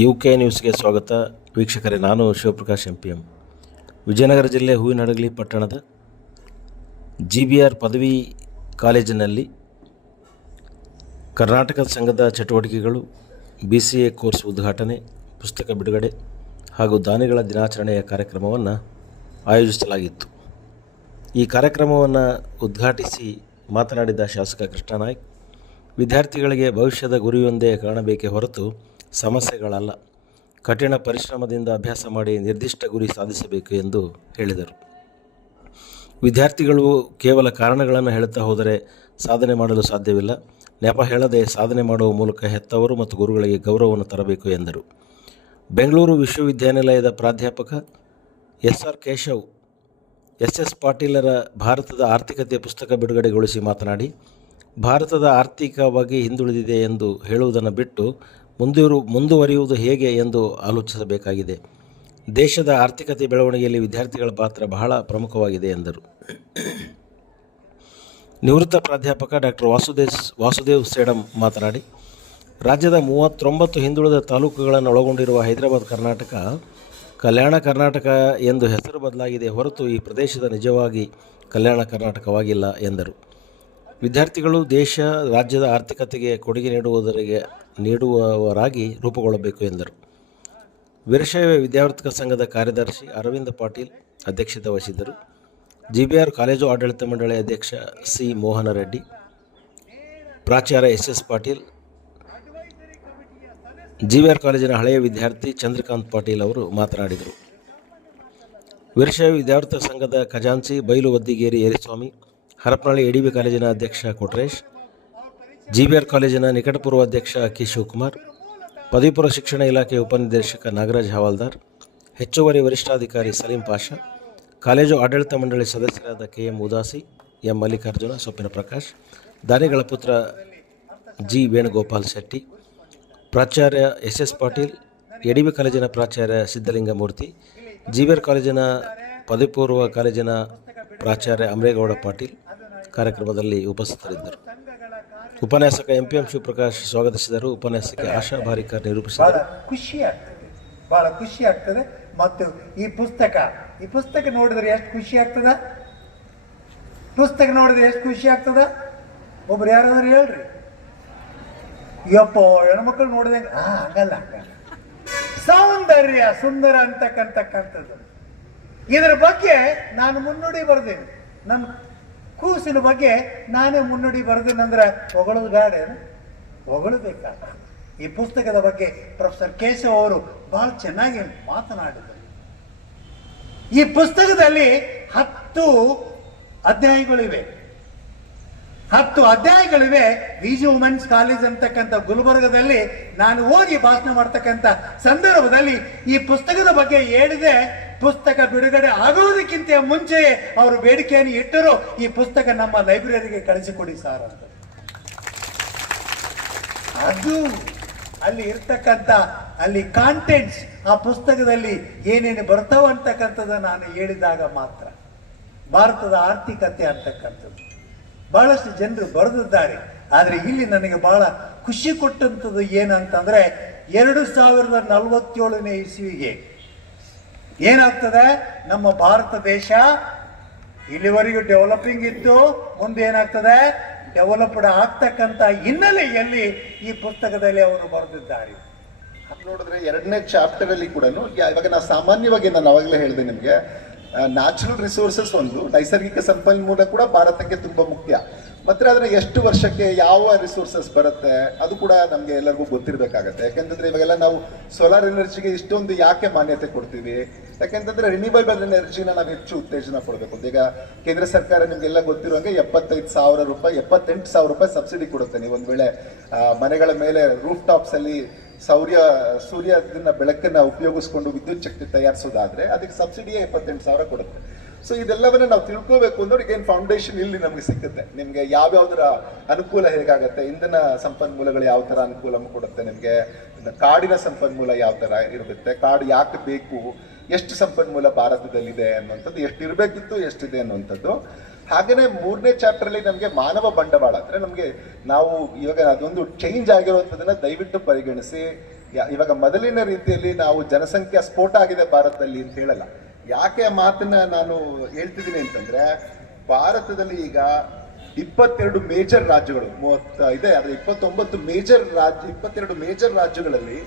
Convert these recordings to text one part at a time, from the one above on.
UK ನ್ಯೂಸ್ಗೆ ಸ್ವಾಗತ. ವೀಕ್ಷಕರೇ, ನಾನು ಶಿವಪ್ರಕಾಶ್ MPM. ವಿಜಯನಗರ ಜಿಲ್ಲೆ ಹೂವಿನಡಗಲಿ ಪಟ್ಟಣದ GBR ಪದವಿ ಕಾಲೇಜಿನಲ್ಲಿ ಕರ್ನಾಟಕ ಸಂಘದ ಚಟುವಟಿಕೆಗಳು, BCA ಕೋರ್ಸ್ ಉದ್ಘಾಟನೆ, ಪುಸ್ತಕ ಬಿಡುಗಡೆ ಹಾಗೂ ದಾನಿಗಳ ದಿನಾಚರಣೆಯ ಕಾರ್ಯಕ್ರಮವನ್ನು ಆಯೋಜಿಸಲಾಗಿತ್ತು. ಈ ಕಾರ್ಯಕ್ರಮವನ್ನು ಉದ್ಘಾಟಿಸಿ ಮಾತನಾಡಿದ ಶಾಸಕ ಕೃಷ್ಣನಾಯ್ಕ್, ವಿದ್ಯಾರ್ಥಿಗಳಿಗೆ ಭವಿಷ್ಯದ ಗುರಿಯೊಂದೇ ಕಾಣಬೇಕೇ ಹೊರತು ಸಮಸ್ಯೆಗಳಲ್ಲ, ಕಠಿಣ ಪರಿಶ್ರಮದಿಂದ ಅಭ್ಯಾಸ ಮಾಡಿ ನಿರ್ದಿಷ್ಟ ಗುರಿ ಸಾಧಿಸಬೇಕು ಎಂದು ಹೇಳಿದರು. ವಿದ್ಯಾರ್ಥಿಗಳು ಕೇವಲ ಕಾರಣಗಳನ್ನು ಹೇಳುತ್ತಾ ಹೋದರೆ ಸಾಧನೆ ಮಾಡಲು ಸಾಧ್ಯವಿಲ್ಲ. ನೆಪ ಹೇಳದೆ ಸಾಧನೆ ಮಾಡುವ ಮೂಲಕ ಹೆತ್ತವರು ಮತ್ತು ಗುರುಗಳಿಗೆ ಗೌರವವನ್ನು ತರಬೇಕು ಎಂದರು. ಬೆಂಗಳೂರು ವಿಶ್ವವಿದ್ಯಾನಿಲಯದ ಪ್ರಾಧ್ಯಾಪಕ SR ಕೇಶವ್ SS ಪಾಟೀಲರ ಭಾರತದ ಆರ್ಥಿಕತೆ ಪುಸ್ತಕ ಬಿಡುಗಡೆಗೊಳಿಸಿ ಮಾತನಾಡಿ, ಭಾರತದ ಆರ್ಥಿಕವಾಗಿ ಹಿಂದುಳಿದಿದೆ ಎಂದು ಹೇಳುವುದನ್ನು ಬಿಟ್ಟು ಮುಂದುವರಿಯುವುದು ಹೇಗೆ ಎಂದು ಆಲೋಚಿಸಬೇಕಾಗಿದೆ. ದೇಶದ ಆರ್ಥಿಕತೆ ಬೆಳವಣಿಗೆಯಲ್ಲಿ ವಿದ್ಯಾರ್ಥಿಗಳ ಪಾತ್ರ ಬಹಳ ಪ್ರಮುಖವಾಗಿದೆ ಎಂದರು. ನಿವೃತ್ತ ಪ್ರಾಧ್ಯಾಪಕ ಡಾಕ್ಟರ್ ವಾಸುದೇವ್ ಸೇಡಂ ಮಾತನಾಡಿ, ರಾಜ್ಯದ 39 ಹಿಂದುಳಿದ ತಾಲೂಕುಗಳನ್ನು ಒಳಗೊಂಡಿರುವ ಹೈದರಾಬಾದ್ ಕರ್ನಾಟಕ ಕಲ್ಯಾಣ ಕರ್ನಾಟಕ ಎಂದು ಹೆಸರು ಬದಲಾಗಿದೆ ಹೊರತು ಈ ಪ್ರದೇಶದ ನಿಜವಾಗಿ ಕಲ್ಯಾಣ ಕರ್ನಾಟಕವಾಗಿಲ್ಲ ಎಂದರು. ವಿದ್ಯಾರ್ಥಿಗಳು ದೇಶ ರಾಜ್ಯದ ಆರ್ಥಿಕತೆಗೆ ಕೊಡುಗೆ ನೀಡುವವರಾಗಿ ರೂಪುಗೊಳ್ಳಬೇಕು ಎಂದರು. ವೀರಶೈವ ವಿದ್ಯಾವರ್ಧಕ ಸಂಘದ ಕಾರ್ಯದರ್ಶಿ ಅರವಿಂದ ಪಾಟೀಲ್ ಅಧ್ಯಕ್ಷತೆ ವಹಿಸಿದ್ದರು. GBR ಕಾಲೇಜು ಆಡಳಿತ ಮಂಡಳಿ ಅಧ್ಯಕ್ಷ C ಮೋಹನ ರೆಡ್ಡಿ, ಪ್ರಾಚಾರ್ಯ SS ಪಾಟೀಲ್, GBR ಕಾಲೇಜಿನ ಹಳೆಯ ವಿದ್ಯಾರ್ಥಿ ಚಂದ್ರಕಾಂತ್ ಪಾಟೀಲ್ ಅವರು ಮಾತನಾಡಿದರು. ವೀರಶೈವ ವಿದ್ಯಾವರ್ಧಕ ಸಂಘದ ಖಜಾಂಚಿ ಬೈಲು ವದ್ದಿಗೇರಿ ಏರಿಸ್ವಾಮಿ, ಹರಪನಹಳ್ಳಿ ADB ಕಾಲೇಜಿನ ಅಧ್ಯಕ್ಷ ಕೊಟ್ರೇಶ್, GBR ಕಾಲೇಜಿನ ನಿಕಟಪೂರ್ವ ಅಧ್ಯಕ್ಷ ಕೆ ಶಿವಕುಮಾರ್, ಪದವಿ ಪೂರ್ವ ಶಿಕ್ಷಣ ಇಲಾಖೆ ಉಪನಿರ್ದೇಶಕ ನಾಗರಾಜ್ ಹವಾಲ್ದಾರ್, ಹೆಚ್ಚುವರಿ ವರಿಷ್ಠಾಧಿಕಾರಿ ಸಲೀಂ ಪಾಷಾ, ಕಾಲೇಜು ಆಡಳಿತ ಮಂಡಳಿ ಸದಸ್ಯರಾದ KM ಉದಾಸಿ, M ಮಲ್ಲಿಕಾರ್ಜುನ, ಸೊಪ್ಪಿನ ಪ್ರಕಾಶ್, ದಾನಿಗಳ ಪುತ್ರ G ವೇಣುಗೋಪಾಲ್ ಶೆಟ್ಟಿ, ಪ್ರಾಚಾರ್ಯ SS ಪಾಟೀಲ್, ADB ಕಾಲೇಜಿನ ಪ್ರಾಚಾರ್ಯ ಸಿದ್ಧಲಿಂಗಮೂರ್ತಿ, GBR ಕಾಲೇಜಿನ ಪದವಿ ಪೂರ್ವ ಕಾಲೇಜಿನ ಪ್ರಾಚಾರ್ಯ ಅಮರೇಗೌಡ ಪಾಟೀಲ್ ಕಾರ್ಯಕ್ರಮದಲ್ಲಿ ಉಪಸ್ಥಿತರಿದ್ದರು. ಉಪನ್ಯಾಸಕ MPM ಶಿವಪ್ರಕಾಶ್ ಸ್ವಾಗತಿಸಿದರು. ಉಪನ್ಯಾಸಕ್ಕೆ ಆಶಾ ಭಾರಿಕರ್ ನಿರೂಪಿಸಿದರು. ಬಹಳ ಖುಷಿ ಆಗ್ತದೆ. ಮತ್ತು ಈ ಪುಸ್ತಕ ನೋಡಿದ್ರೆ ಎಷ್ಟು ಖುಷಿ ಆಗ್ತದ? ನೋಡಿದ್ರೆ ಎಷ್ಟು ಖುಷಿ ಆಗ್ತದ? ಒಬ್ರು ಯಾರಾದ್ರೂ ಹೇಳ್ರಿ. ಯಪ್ಪ, ಹೆಣ್ಮಕ್ಳು ನೋಡಿದಂಗೆ ಹಂಗಲ್ಲ ಸೌಂದರ್ಯ ಸುಂದರ ಅಂತಕ್ಕಂಥದ್ದು. ಇದರ ಬಗ್ಗೆ ನಾನು ಮುನ್ನುಡಿ ಬರೆದೇನೆ. ನಮ್ಮ ಕೂಸಿನ ಬಗ್ಗೆ ನಾನೇ ಮುನ್ನುಡಿ ಬರೆದೇನಂದ್ರೆ ಹೊಗಳೋದು ಬೇಡ, ಹೊಗಳಬೇಕಾ? ಈ ಪುಸ್ತಕದ ಬಗ್ಗೆ ಪ್ರೊಫೆಸರ್ ಕೇಶವ್ ಅವರು ಬಹಳ ಚೆನ್ನಾಗಿ ಮಾತನಾಡಿದರು. ಈ ಪುಸ್ತಕದಲ್ಲಿ 10 ಅಧ್ಯಾಯಗಳಿವೆ. 10 ಅಧ್ಯಾಯಗಳಿವೆ. VG ವುಮೆನ್ಸ್ ಕಾಲೇಜ್ ಅಂತಕ್ಕಂಥ ಗುಲ್ಬರ್ಗದಲ್ಲಿ ನಾನು ಹೋಗಿ ಭಾಷಣ ಮಾಡ್ತಕ್ಕಂಥ ಸಂದರ್ಭದಲ್ಲಿ ಈ ಪುಸ್ತಕದ ಬಗ್ಗೆ ಹೇಳಿದೆ. ಪುಸ್ತಕ ಬಿಡುಗಡೆ ಆಗೋದಕ್ಕಿಂತ ಮುಂಚೆ ಅವರು ಬೇಡಿಕೆಯನ್ನು ಇಟ್ಟರು, ಈ ಪುಸ್ತಕ ನಮ್ಮ ಲೈಬ್ರರಿಗೆ ಕಳಿಸಿಕೊಡಿ ಸಾರ್ ಅಂತ. ಅದು ಅಲ್ಲಿ ಇರ್ತಕ್ಕಂಥ ಅಲ್ಲಿ ಕಾಂಟೆಂಟ್ಸ್, ಆ ಪುಸ್ತಕದಲ್ಲಿ ಏನೇನು ಬರ್ತಾವ ಅಂತಕ್ಕಂಥದ್ದು ನಾನು ಹೇಳಿದಾಗ ಮಾತ್ರ. ಭಾರತದ ಆರ್ಥಿಕತೆ ಅಂತಕ್ಕಂಥದ್ದು ಬಹಳಷ್ಟು ಜನರು ಬರೆದಿದ್ದಾರೆ. ಆದರೆ ಇಲ್ಲಿ ನನಗೆ ಬಹಳ ಖುಷಿ ಕೊಟ್ಟಂಥದ್ದು ಏನಂತಂದ್ರೆ 2047ನೇ ಇಸ್ವಿಗೆ ಏನಾಗ್ತದೆ, ನಮ್ಮ ಭಾರತ ದೇಶ ಇಲ್ಲಿವರೆಗೂ ಡೆವಲಪಿಂಗ್ ಇತ್ತು, ಮುಂದೆ ಏನಾಗ್ತದೆ, ಡೆವಲಪ್ಡ್ ಆಗ್ತಕ್ಕಂಥ ಹಿನ್ನೆಲೆಯಲ್ಲಿ ಈ ಪುಸ್ತಕದಲ್ಲಿ ಅವರು ಬರೆದಿದ್ದಾರೆ. ನೋಡಿದ್ರೆ 2ನೇ ಚಾಪ್ಟರ್ ಅಲ್ಲಿ ಕೂಡ ಇವಾಗ ನಾನು ಸಾಮಾನ್ಯವಾಗಿ ನಾನು ಅವಾಗಲೇ ಹೇಳಿದೆ ನಿಮಗೆ, ನ್ಯಾಚುರಲ್ ರಿಸೋರ್ಸಸ್ ಒಂದು ನೈಸರ್ಗಿಕ ಸಂಪನ್ಮೂಲ ಕೂಡ ಭಾರತಕ್ಕೆ ತುಂಬಾ ಮುಖ್ಯ. ಮತ್ತೆ ಅದನ್ನ ಎಷ್ಟು ವರ್ಷಕ್ಕೆ ಯಾವ ರಿಸೋರ್ಸಸ್ ಬರುತ್ತೆ ಅದು ಕೂಡ ನಮ್ಗೆ ಎಲ್ಲರಿಗೂ ಗೊತ್ತಿರಬೇಕಾಗತ್ತೆ. ಯಾಕೆಂತಂದ್ರೆ ಇವಾಗೆಲ್ಲ ನಾವು ಸೋಲಾರ್ ಎನರ್ಜಿಗೆ ಇಷ್ಟೊಂದು ಯಾಕೆ ಮಾನ್ಯತೆ ಕೊಡ್ತೀವಿ? ಯಾಕೆಂತಂದ್ರೆ ರಿನ್ಯೂವಬಲ್ ಎನರ್ಜಿನ ನಾವು ಹೆಚ್ಚು ಉತ್ತೇಜನ ಕೊಡಬೇಕು ಅಂತ. ಈಗ ಕೇಂದ್ರ ಸರ್ಕಾರ ನಿಮ್ಗೆಲ್ಲ ಗೊತ್ತಿರುವಂಗೆ 75,000 ರೂಪಾಯಿ 78,000 ರೂಪಾಯಿ ಸಬ್ಸಿಡಿ ಕೊಡುತ್ತೆ. ನೀವು ಒಂದ್ ವೇಳೆ ಮನೆಗಳ ಮೇಲೆ ರೂಫ್ ಟಾಪ್ಸ್ ಅಲ್ಲಿ ಸೂರ್ಯನ ಬೆಳಕನ್ನ ಉಪಯೋಗಿಸ್ಕೊಂಡು ವಿದ್ಯುತ್ ಶಕ್ತಿ ತಯಾರಿಸೋದಾದ್ರೆ ಅದಕ್ಕೆ ಸಬ್ಸಿಡಿಯೇ 78,000 ಕೊಡುತ್ತೆ. ಸೊ ಇದೆಲ್ಲವನ್ನ ನಾವು ತಿಳ್ಕೋಬೇಕು ಅಂದ್ರೆ ಏನು ಫೌಂಡೇಶನ್ ಇಲ್ಲಿ ನಮ್ಗೆ ಸಿಕ್ಕುತ್ತೆ. ನಿಮ್ಗೆ ಯಾವ್ಯಾವ್ದರ ಅನುಕೂಲ ಹೇಗಾಗತ್ತೆ, ಇಂಧನ ಸಂಪನ್ಮೂಲಗಳು ಯಾವ ತರ ಅನುಕೂಲ ಕೊಡುತ್ತೆ, ನಿಮ್ಗೆ ಕಾಡಿನ ಸಂಪನ್ಮೂಲ ಯಾವ ತರ ಇರುತ್ತೆ, ಕಾಡು ಯಾಕೆ ಬೇಕು, ಎಷ್ಟು ಸಂಪನ್ಮೂಲ ಭಾರತದಲ್ಲಿದೆ ಅನ್ನುವಂಥದ್ದು, ಎಷ್ಟು ಇರಬೇಕಿತ್ತು, ಎಷ್ಟಿದೆ ಅನ್ನುವಂಥದ್ದು. ಹಾಗೇನೆ 3ನೇ ಚಾಪ್ಟರ್ ಅಲ್ಲಿ ನಮಗೆ ಮಾನವ ಬಂಡವಾಳ ಅಂದ್ರೆ ನಮಗೆ ನಾವು ಇವಾಗ ಅದೊಂದು ಚೇಂಜ್ ಆಗಿರುವಂಥದ್ದನ್ನ ದಯವಿಟ್ಟು ಪರಿಗಣಿಸಿ ಇವಾಗ ಮೊದಲಿನ ರೀತಿಯಲ್ಲಿ ನಾವು ಜನಸಂಖ್ಯಾ ಸ್ಫೋಟ ಆಗಿದೆ ಭಾರತದಲ್ಲಿ ಅಂತ ಹೇಳಲ್ಲ. ಯಾಕೆ ಆ ಮಾತನ್ನ ನಾನು ಹೇಳ್ತಿದ್ದೀನಿ ಅಂತಂದ್ರೆ, ಭಾರತದಲ್ಲಿ ಈಗ 22 ಮೇಜರ್ ರಾಜ್ಯಗಳು, 29 22 ಮೇಜರ್ ರಾಜ್ಯಗಳಲ್ಲಿ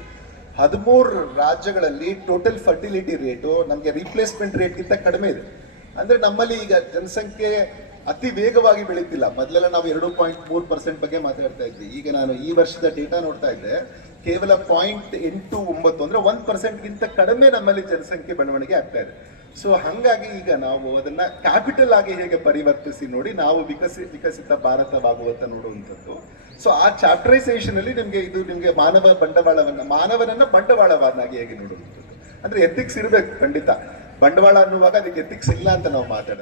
13 ರಾಜ್ಯಗಳಲ್ಲಿ ಟೋಟಲ್ ಫರ್ಟಿಲಿಟಿ ರೇಟು ನಮಗೆ ರಿಪ್ಲೇಸ್ಮೆಂಟ್ ರೇಟ್ಗಿಂತ ಕಡಿಮೆ ಇದೆ. ಅಂದ್ರೆ ನಮ್ಮಲ್ಲಿ ಈಗ ಜನಸಂಖ್ಯೆ ಅತಿ ವೇಗವಾಗಿ ಬೆಳೀತಿಲ್ಲ. ಮೊದಲೆಲ್ಲ ನಾವು 2.3% ಬಗ್ಗೆ ಮಾತಾಡ್ತಾ ಇದ್ವಿ. ಈಗ ನಾನು ಈ ವರ್ಷದ ಡೇಟಾ ನೋಡ್ತಾ ಇದ್ದೆ, ಕೇವಲ 0.89 ಅಂದ್ರೆ 1%ಗಿಂತ ಕಡಿಮೆ ನಮ್ಮಲ್ಲಿ ಜನಸಂಖ್ಯೆ ಬೆಳವಣಿಗೆ ಆಗ್ತಾ ಇದೆ. ಸೊ ಹಂಗಾಗಿ ಈಗ ನಾವು ಅದನ್ನ ಕ್ಯಾಪಿಟಲ್ ಆಗಿ ಹೇಗೆ ಪರಿವರ್ತಿಸಿ ನೋಡಿ ನಾವು ವಿಕಸಿತ ಭಾರತವಾಗುವಂತ ನೋಡುವಂಥದ್ದು. ಸೊ ಆ ಚಾಪ್ಟರೈಸೇಷನ್ ಅಲ್ಲಿ ನಿಮ್ಗೆ ಮಾನವನನ್ನ ಬಂಡವಾಳವನ್ನಾಗಿ ಹೇಗೆ ನೋಡುವಂಥದ್ದು, ಅಂದ್ರೆ ಎಥಿಕ್ಸ್ ಇರಬೇಕು ಖಂಡಿತ. ಬಂಡವಾಳ ಅನ್ನುವಾಗ ಅದಕ್ಕೆ ಎಥಿಕ್ಸ್ ಇಲ್ಲ ಅಂತ ನಾವು ಮಾತಾಡೋದು.